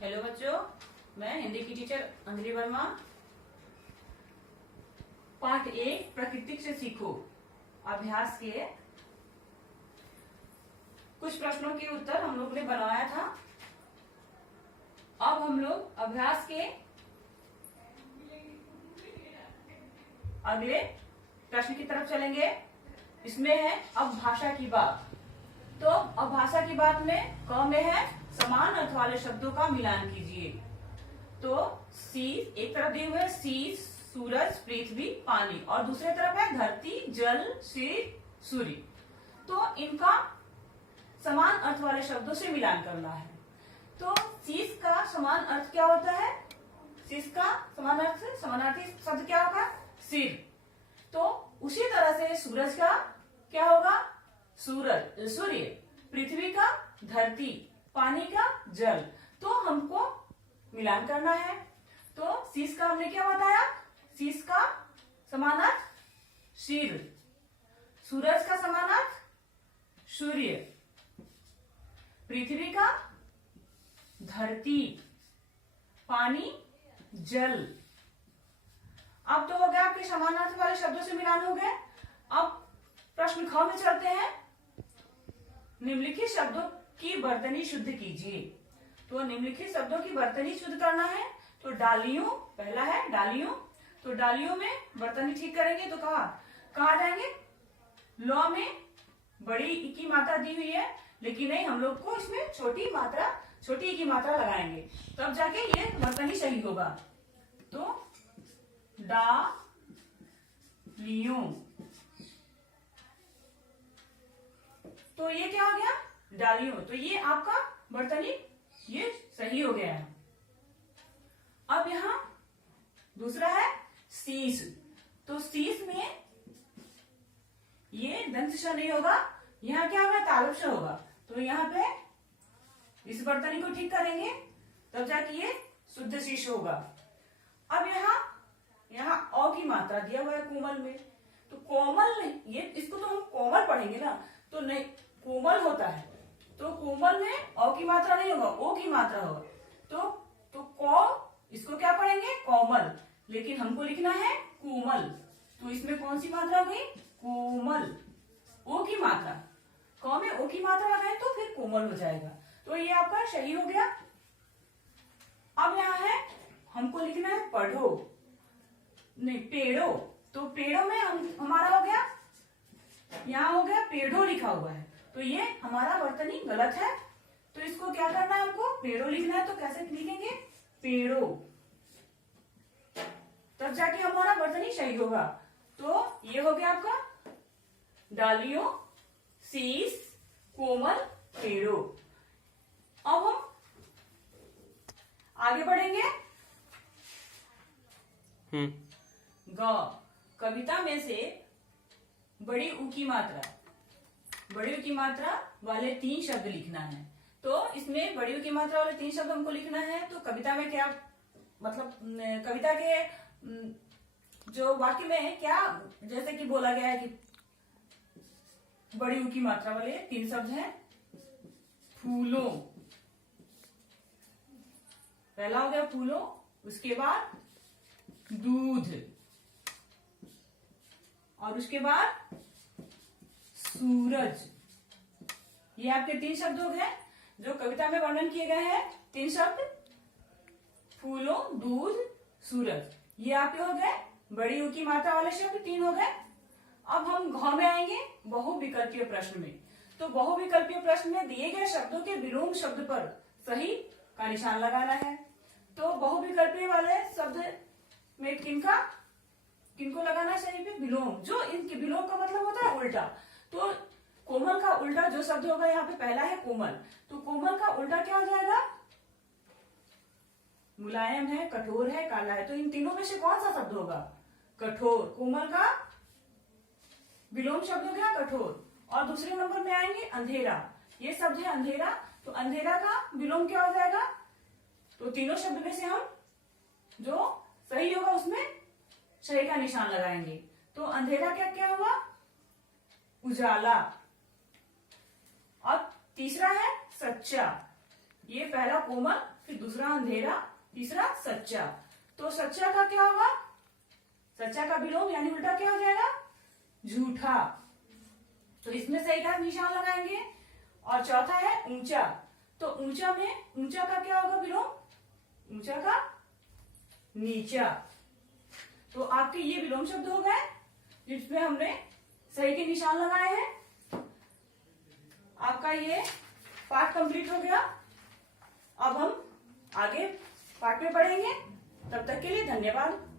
Hello बच्चों, मैं हिंदी की टीचर अंजलि वर्मा। पाठ 1 प्राकृतिक से सीखो अभ्यास के कुछ प्रश्नों के उत्तर हम लोग ने बनाया था। अब हम लोग अभ्यास के अगले प्रश्न की तरफ चलेंगे। इसमें है अब भाषा की बात। तो अब भाषा की बात में क में है समान अर्थ वाले शब्दों का मिलान कीजिए। तो सी एक तरफ दिए हुए शीश, सूरज, पृथ्वी, पानी और दूसरे तरफ है धरती, जल, शीत, सूर्य। तो इनका समान अर्थ वाले शब्दों से मिलान करना है। तो शीश का समान अर्थ क्या होता है? शीश का समान अर्थ समानार्थी शब्द क्या होगा? सिर। तो उसी तरह से सूरज का क्या होगा? सूरज, सूर्य। पृथ्वी का धरती, पानी का जल। तो हमको मिलान करना है। तो शीश का हमने क्या बताया? शीश का समानार्थ सिर, सूरज का समानार्थ सूर्य, पृथ्वी का धरती, पानी जल। अब तो हो गया आपके समानार्थी वाले शब्दों से मिलान हो गए। अब प्रश्न ख में चलते हैं। निम्नलिखित शब्दों की वर्तनी शुद्ध कीजिए। तो निम्नलिखित शब्दों की वर्तनी शुद्ध करना है। तो डालियों, पहला है डालियों। तो डालियों में वर्तनी ठीक करेंगे तो कहा जाएंगे? लौ में बड़ी ई की मात्रा दी हुई है, लेकिन नहीं, हम लोग को इसमें छोटी ई की मात्रा लगाएंगे, तब जाके ये वर्तनी सही होगा। तो डालियों। तो ये क्या हो गया? डालियों। तो ये आपका वर्तनी ये सही हो गया है। अब यहां दूसरा है शीश। तो शीश में ये दंत श नहीं होगा, यहाँ क्या होगा? तालुब श होगा। तो यहाँ पे इस वर्तनी को ठीक करेंगे, तब जाके ये शुद्ध शीश होगा। अब यहाँ औ की मात्रा दिया हुआ है कोमल में। तो कोमल नहीं, ये इसको तो हम कोमल पढ़ेंगे ना, तो नहीं, कोमल होता है। तो कोमल में औ की मात्रा नहीं होगा, ओ की मात्रा होगा। तो इसको क्या पढ़ेंगे? कोमल। लेकिन हमको लिखना है कोमल। तो इसमें कौन सी मात्रा हो गई? कोमल, ओ की मात्रा। क में ओ की मात्रा लगाए तो फिर कोमल हो जाएगा। तो ये आपका सही हो गया। अब यहाँ है हमको लिखना है पढ़ो, नहीं पेड़ो। तो पेड़ों में हमारा हो गया, यहाँ हो गया पेड़ो लिखा हुआ है। तो ये हमारा वर्तनी गलत है। तो इसको क्या करना है? हमको पेड़ो लिखना है। तो कैसे लिखेंगे? पेड़ो, तब जाके हमारा वर्तनी सही होगा। तो ये हो गया आपका डालियों, शीश, कोमल, पेड़ो। अब हम आगे बढ़ेंगे। ग कविता में से बड़ी ऊ की मात्रा वाले 3 शब्द लिखना है। तो इसमें बड़ी ऊ की मात्रा वाले 3 शब्द हमको लिखना है। तो कविता में क्या मतलब, कविता के जो वाक्य में है क्या, जैसे कि बोला गया है कि बड़ी ऊ की मात्रा वाले 3 शब्द हैं। फूलों, पहला हो गया फूलों, उसके बाद दूध, और उसके बाद सूरज। ये आपके 3 शब्द हो गए जो कविता में वर्णन किए गए हैं। 3 शब्द, फूलों, दूध, सूरज। ये आपके हो गए बड़ी ऊ की मात्रा वाले शब्द 3 हो गए। अब हम घ में आएंगे, बहुविकल्पीय प्रश्न में। तो बहुविकल्पीय प्रश्न में दिए गए शब्दों के विलोम शब्द पर सही का निशान लगाना है। तो बहुविकल्पीय वाले शब्द में किनको लगाना है सही पे? विलोम। जो इनके विलोम का मतलब होता है उल्टा। तो कोमल का उल्टा जो शब्द होगा, यहाँ पे पहला है कोमल। तो कोमल का उल्टा क्या हो जाएगा? मुलायम है, कठोर है, काला है। तो इन तीनों में से कौन सा शब्द होगा? कठोर। कोमल का विलोम शब्द हो गया कठोर। और दूसरे नंबर में आएंगे अंधेरा। ये शब्द है अंधेरा। तो अंधेरा का विलोम क्या हो जाएगा? तो तीनों शब्द में से हम जो सही होगा उसमें सही का निशान लगाएंगे। तो अंधेरा क्या क्या हुआ? उजाला। और तीसरा है सच्चा। ये पहला कोमल, फिर दूसरा अंधेरा, तीसरा सच्चा। तो सच्चा का क्या होगा? सच्चा का विलोम यानी उल्टा क्या हो जाएगा? झूठा। तो इसमें सही का निशान लगाएंगे। और चौथा है ऊंचा। तो ऊंचा में ऊंचा का क्या होगा विलोम? ऊंचा का नीचा। तो आपके ये विलोम शब्द हो गए जिसमें हमने सही के निशान लगाए हैं। आपका ये पाठ कंप्लीट हो गया। अब हम आगे पाठ में पढ़ेंगे। तब तक के लिए धन्यवाद।